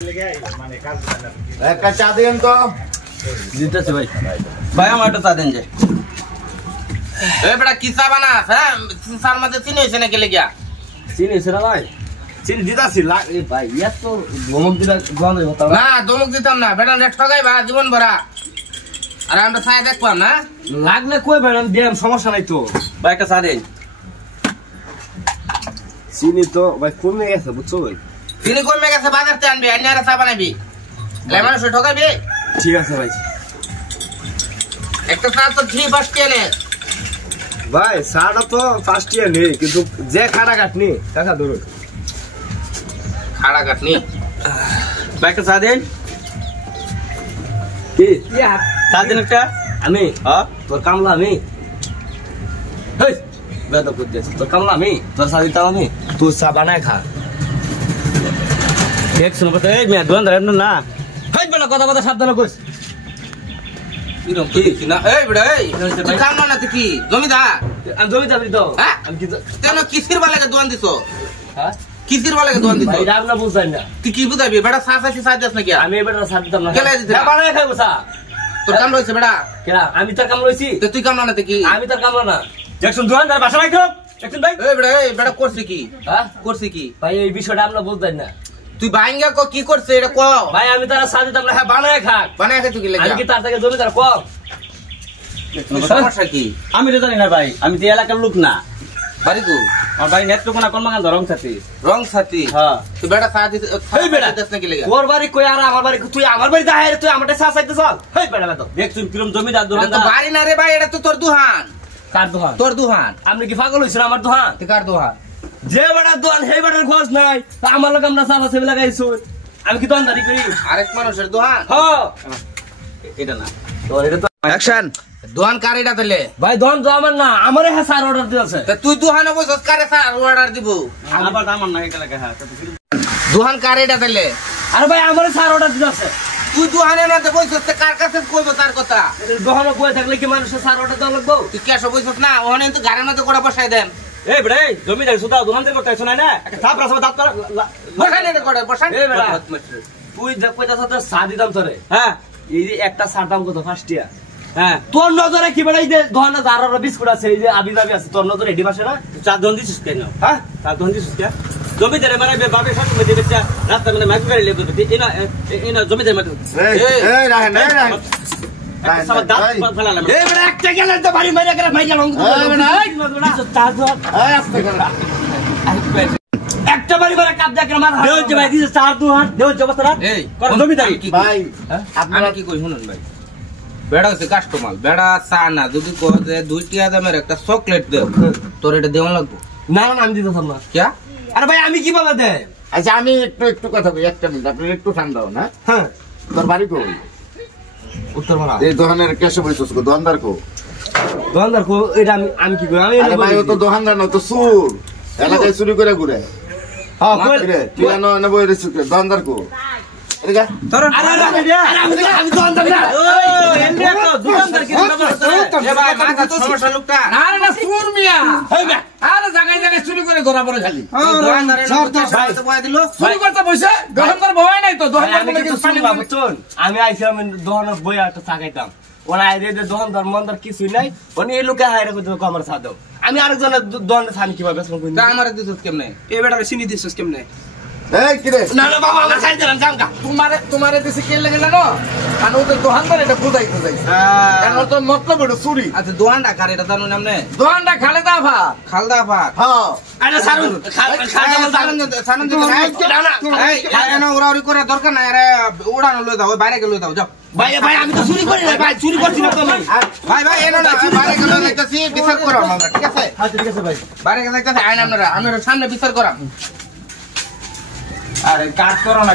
একটা চা দিন তো। দিতেছি ভাই। ভাই আমার একটা চা দেন যে। এ বেটা কি চা বানাস? হ্যাঁ চার মধ্যে চিনি হয়েছে নাকি লেগিয়া? চিনি হয়েছে না ভাই? চিনি দিতাছি ভাই ইয়ার তো ধমক দিলে না ধমক দিতাম না, বেটা রেট ঠগাইবা জীবন ভরা। আর আমরা চা দেখবাম না, লাগলে কই ভাই আমি দিলাম, সমস্যা নাই তো। ভাই একটা চা দেন। চিনি তো ভাই কমে গেছে বুঝছো ভাই। চিনি কমে গেছে, বাজারতে আনবি, আইনি আর চা বানাবি। মানুষ ঠগাবি। ঠিক আছে ভাই। একটা চা তো 3 ফার্স্ট এনে ভাই চাটা তো ফার্স্ট ইয়ার নেই, কিন্তু যে খাড়া কাটনি কাকা ধরুন খাড়া কাটনি। ভাই একটা চা দেন। কি চা দেন একটা। আমি তোর কামলা আমি বেদা করতেছি, তোর কামলা আমি, তোর চা দিতাম আমি, তুই চা বানায় খা। দেখছো কথা এই মেয়ে দোকানদার না হাই বেলা কথা কথা সাবধান করিস। জমিদার আমি জমিদার তো কিসির বালাকে দোয়ান দিছ? কিসির বালাকে দোয়ান দিছ? রান্না বুঝাই না তুই কি বুঝাবি? বেটা চা চাইছি চা দিস নাকি? আমি এবার চা দিতাম না। কেলাই দিতে বানায় খাইবো চা। তোর কাম রয়েছে বেটা? কেনা আমি তোর কাম রয়েছি? তুই কামলা না কি? আমি তোর কামলা না। দেখুন দোকানদার বাসা রাখো দেখুন ভাই। বেটা করছি কি? হ্যাঁ করছি কি ভাই? এই বিষয়টা আমরা বুঝতাম না। তুই বাইঙ্গা কো কি করছে এটা কো ভাই। আমি তারা চা দিতাম না। হ্যাঁ বানায় খাক। বানায় খাই তুই কি লাগে? আমি কি তার থেকে জমিদার কো? সমস্যা কি? আমি তো জানি না ভাই, আমি তো এলাকার লোক না। বাড়ি তুই আমার বাড়ি নেত্রকোনা কর্মকাণ্ড রং সাথী। রং সাথী? হ্যাঁ। তুই বেটা চা দিস নাকি লাগে? তোর বাড়ি কই আর আমার বাড়ি? তুই আমার বাড়ি দাঁড়ায় তুই আমারটা চা চাইতে চল। হেই বেটা বেটা দেখছুন কিরম জমিদার তো দোকানদার। বাড়ি না রে ভাই, এটা তো তোর দুহান। কার দোকান? তোর দুহান। আপনি কি পাগল হইছেন? আমার দোকান। তুই কার দুহান? যে বেটা দোকান সেই বেটার খোঁজ নাই। আমার লোক আমরা চা বাসে লাগাইছো। আমি কি দোকানদারি করি? আরেক মানুষের দুহান? হ্যাঁ এটা না তোর, এটা তো অ্যাকশন। দুহান কার এটা তাহলে? ভাই দোকান তো আমার না, আমারে হ্যাঁ স্যার অর্ডার দিয়েছে। তা তুই দুহানে বসস, কারে স্যার অর্ডার দিব? আবার আমার না এটা লাগে। হ্যাঁ দুহান কার এটা তাহলে? আরে ভাই আমারে স্যার অর্ডার দিয়েছে। তুই দুহানে না তো বসস, তে কার কাছে কইবো তার কথা? দোকানে বই থাকলে কি মানুষের স্যার অর্ডার দেওয়া লাগবো? তুই কেস বসস না, ওখানে তো গাড়ির মধ্যে করে বসাই দেন। এই বেটা জমিদার সুদা দোকান থেকে করতে শোনায় না, একটা থাপ রাসা দাঁত করা বসাই নে করে বসাই। এই বেটা তুই দেখ কইতা সাথে চা দিতাম তোরে। হ্যাঁ এই যে একটা চার দাম কত? First year. হ্যাঁ তোর নজরে কি বেটা এই যে দোকানে জারার বিস্কুট আছে, এই যে আবি যাবি আছে, তোর নজরে এডি পাশে না? চা দন দিছিস কেন? হ্যাঁ চা দন দিছিস কেন? জমিদারে মানে বাপের সব মধ্যে বেচা রাস্তা মানে মাইক গাড়ি লেগে দিতে এনা এনা জমিদার মানে এই রাহেন এই রাহেন সব দাঁত ফেলালাম। এই বেটা একটা গেলে তো বাড়ি মাইরা করে ভাই গেল। চা দন এই আস্তে করে একটা বাড়ি করে কাপ দেখে মার দেও যে ভাই দিছে চার দুহান দেও যে অবস্থা। এই জমিদার ভাই আপনারা কি কই শুনুন ভাই, বেড়া হচ্ছে কাস্টমার, বেড়া চা না যদি কো যে 2 টাকা দামের একটা চকলেট দে, তোর এটা দেওয়া লাগবে না? না আমি দিতাম না। কি? আরে ভাই আমি কি বলা দে? আচ্ছা আমি একটু কথা বলি, একটা মিনিট আপনি একটু ঠান্ডা হন। হ্যাঁ তোর বাড়ি কই? উত্তরপাড়া। এই দোকানের কেসে বইছস কো? দোকানদার কো? দোকানদার কো? এটা আমি কি করি? আমি আরে ভাই ও তো দোকানদার না, তো চুর, এলাকায় চুরি করে ঘুরে। হ্যাঁ রে তুই এনো এনে বই রেছিস, দোকানদার কো? এদিকে তোর আরে আমি দোকানদার না। ও এন্ডে তো দোকানদার কি এ ভাই মাথা তো সমস্যা লোকটা না না সুর মিয়া। এই বে আরে জায়গায় জায়গায় চুরি করে ধরা পড়ে খালি। দোকানদারের সাথে বয় দিল। চুরি করতে বসে দোকানদার ভয় নাই তো, দোকানদার আমি বলে কিন্তু কিছু পানি শুনবা বুঝছুন, আমি আইছিলাম দোকানের বই একটা চা খাইতাম। ওরা আইরে যে দোকানদার মন্দার কিছুই নাই, ওনি এই লোকে হাইরে কইতে আমার চা দাও। আমি আরেকজনের দোকানে চা কিভাবে বেচবো কই? তা আমারে দিছস কেমনে? এই বেটারে চিনি দিছস কেমনে? এই কি রে? না না বাবা আমার চাই দিলাম জামকা। তোমারে দিছে কে লাগে জানো? আর ও তো দোকানদার এটা বুঝাইতে যাইছে। কারণ তো মতলব এটা চুরি। আচ্ছা দোকানটা কার এটা জানো নামনে? দোকানটা খালেদা আফা। খালদা ফাক। হ্যাঁ আরে সারুন সানন্দ ওরা করে দরকার নাই, আরে উড়ানো লয়ে দাও, বাইরে গেলে দাও যাও। ভাই ভাই আমি তো চুরি করি না ভাই, চুরি করছি না তো আমি। ভাই ভাই এনো না, বাইরে গেলে যাইতাছি, বিচার করো আমরা, ঠিক আছে? আচ্ছা ঠিক আছে ভাই। বাইরে গেলে যাইতাছি, আইন আপনারা, আমরা সামনে বিচার করা। আরে কাজ করো না।